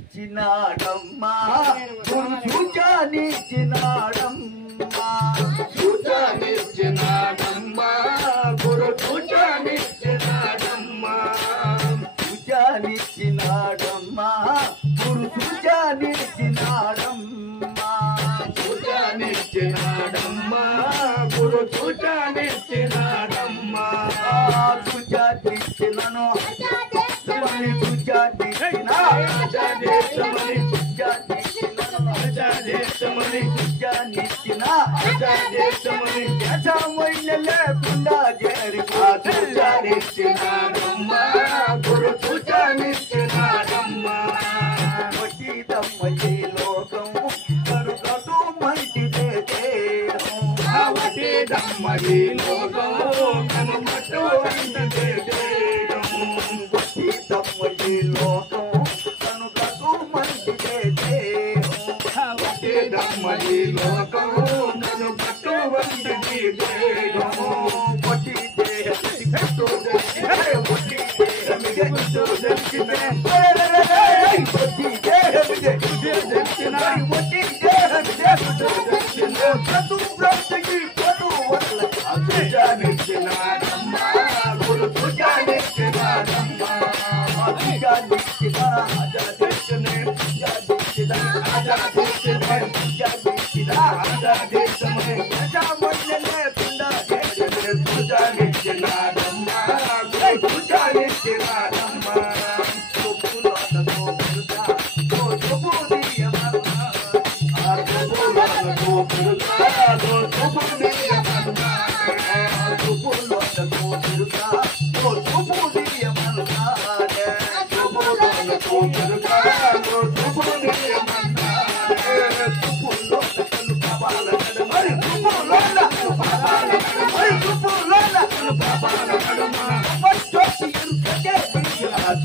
చూచానిచ్చినాడమ్మా గురు చూచానిచ్చినాడమ్మా చూచానిచ్చినాడమ్మా గురు చూచానిచ్చినాడమ్మా చూచానిచ్చినాడమ్మా గురు చూచానిచ్చినాడమ్మా చూచానిచ్చినాడమ్మా గురు చూచానిచ్చినాడమ్మా చూచానిచ్చినను చూచానిచ్చిన లేకుండా చేరి చూచానిచ్చినాడమ్మా గురు చూచానిచ్చినాడమ్మా వటీదమ్మయ్యే లోకం కరుగదు మంటిదే దేహం వటీదమ్మయ్యే లోకం కనుమట్టు వంటదే దేహం వటీదమ్మయ్యే లోకం కనుగదు మంటిదే దేహం వటీదమ్మయ్యే లోకం కనుమట్టు వంటదే దేహం వటీ దేహమిది పెట్టు వటీ దేహమిది పెట్టు వటీ దేహమిది వటీ దేహమిది ప్రతు బ్రతికి పటు వల్ల చూచానిచ్చినాడమ్మా గురు చూచానిచ్చినాడమ్మా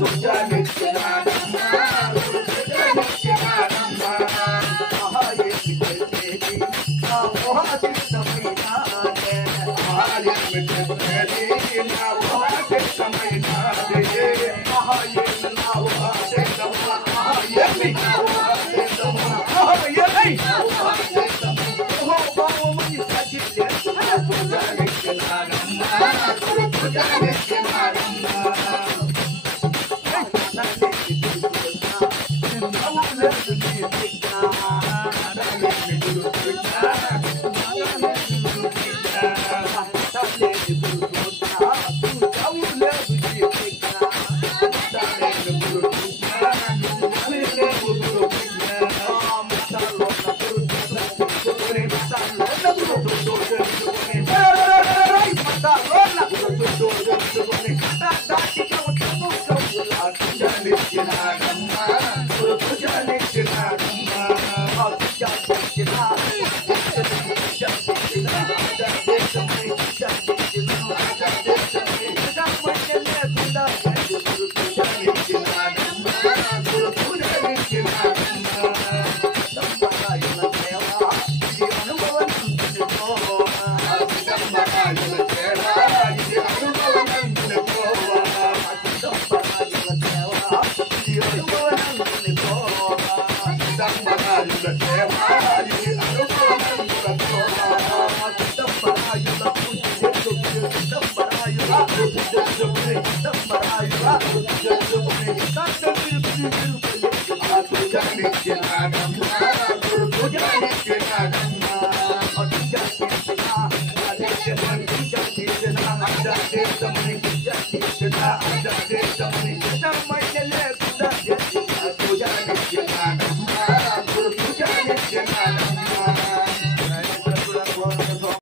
చూచానిచ్చినాడమ్మా చూచానిచ్చినాడమ్మా Somebody